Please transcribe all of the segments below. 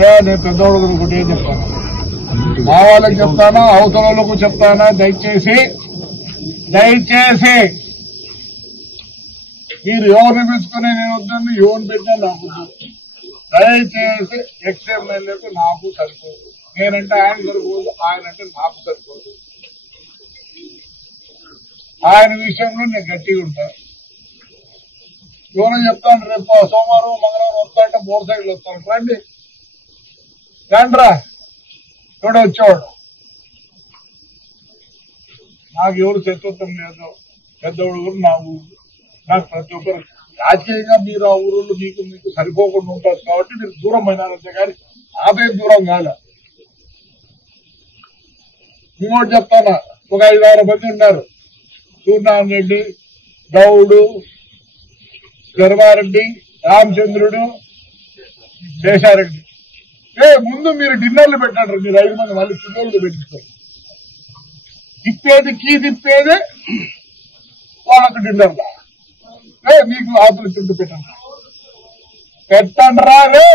నేను పెద్దోడు ఒకటే చెప్తాను, మా వాళ్ళకి చెప్తానా అవతల వాళ్ళకు చెప్తానా, దయచేసి మీరు ఎవరిని పిలుచుకునే నేను వద్దని ఎవరిని పెట్టినా నాకు దయచేసి ఎక్స్ఎమ్మెల్యేకు నాకు సరిపోదు, నేనంటే ఆయన సరిపోదు, ఆయన అంటే నాకు సరిపోదు. ఆయన విషయంలో నేను గట్టిగా ఉంటాను. ఎవరో చెప్తాను రేపు సోమవారం మంగళవారం వస్తాయంటే 3 సైడ్లు వస్తాను, రండి రండ్రా ఎవడో వచ్చేవాడు. నాకు ఎవరు శత్రుత్వం లేదు, పెద్దవాడు కూడా నా ఊరు, నాకు ప్రతి ఒక్కరు రాజకీయంగా మీరు ఆ ఊరులో మీకు సరిపోకుండా ఉంటారు కాబట్టి మీరు దూరం అయినారంటే కానీ నాపేం దూరం కాలే. ఇంకోటి చెప్తానా, ఒక 5-6 మంది ఉన్నారు, సూర్యనారాయణ రెడ్డి, గౌడు, ధర్మారెడ్డి, రామచంద్రుడు, శేషారెడ్డి. ముందు మీరు డిన్నర్లు పెట్టండి, మీరు 5 మంది మళ్ళీ పిల్లలు పెట్టిస్తారు. తిప్పేదే వాళ్ళకు డిన్నర్లా మీకు ఆతులు తింటూ పెట్టండి రే.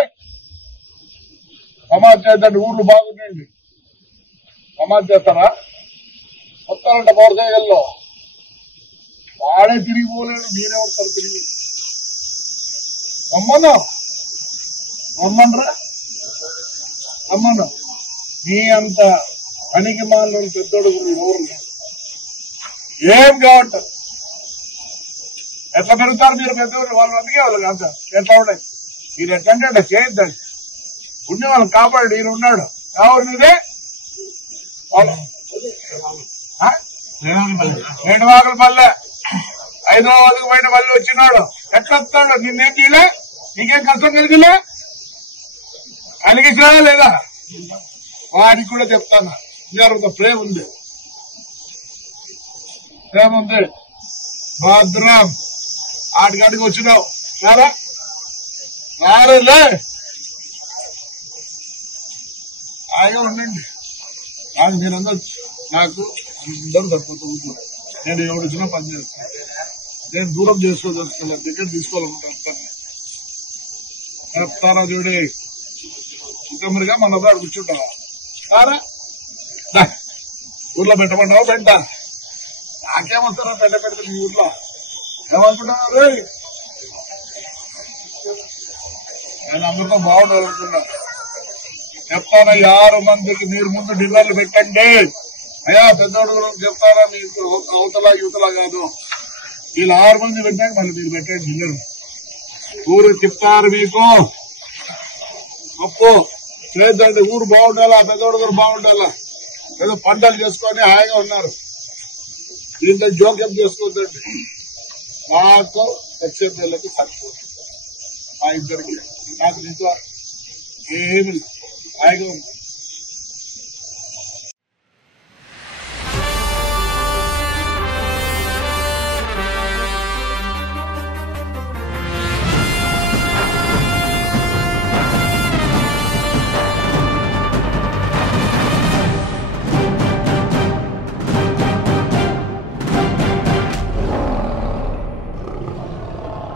సమాజ్ చేద్దండి, ఊర్లు బాగున్నాయండి. సమాజ్ చేస్తారా? మొత్తాలంట మోడసాయిల్లో వాడే తిరిగిపోలేడు, మీరే వస్తారు తిరిగి. రమ్మను మీ అంత పనికి మాలో పెద్దోడు ఎవరు ఏం కావట్లేదు. ఎట్లా పెరుగుతారు మీరు పెద్దోడు? వాళ్ళు అందుకే వాళ్ళకి అంత ఎట్లా ఉన్నాయి. మీరు ఎట్లంటే అట్లా చేయొద్దండి, ఉండి వాళ్ళని కాపాడు. ఈయన ఉన్నాడు కావాలి మీరే రెండు వాకుల పల్లె 5వ వాదుకు బయట మళ్ళీ వచ్చినాడు. ఎట్లా వస్తాడు? నిన్నేం చేయలే, నీకేం కష్టం కలిగిలే, కలిగించా లేదా? వాడికి కూడా చెప్తాను, ఇంకా ప్రేమ ఉంది భద్రం. ఆడికాడికి వచ్చినావు రారేలే, హాయిగా ఉండండి. నాకు మీరందరూ నాకు అందరూ సరిపోతుంది. నేను ఎవరు వచ్చినా పని చేస్తాను, నేను దూరం చేసుకోదలుచుకోలేదు, దగ్గర తీసుకోవాలనుకుంటాను. చెప్తారా చూడే ఇంకమరిగా మన దగ్గర కూర్చుంటావా? సారా ఊర్లో పెట్టమంటావా? పెట్టా, నాకేమొస్తారా పెడితే మీ ఊర్లో ఏమనుకుంటున్నారు? నేను అందరితో బాగుండాలనుకున్నా. చెప్తానా 6 మందికి మీరు ముందు డిన్నర్లు పెట్టండి. అయ్యా పెద్దోడు చెప్తారా, మీకు అవతల యువతలా కాదు, వీళ్ళు 6 మంది పెట్టాక మళ్ళీ మీరు పెట్టండి డిన్నర్. ఊరు చెప్తారు మీకు గొప్ప చేద్దండి. ఊరు బాగుండాలా, పెద్దోడు గారు బాగుండాలా. ఏదో పంటలు చేసుకొని హాయిగా ఉన్నారు, దీంట్లో జోక్యం చేసుకోవద్దండి. నాకు ఎక్స్ఎమ్మెల్యేకి సరిపోతుంది, మా ఇద్దరికి. నాకు దీంట్లో ఏమి హాయిగా ఉంది.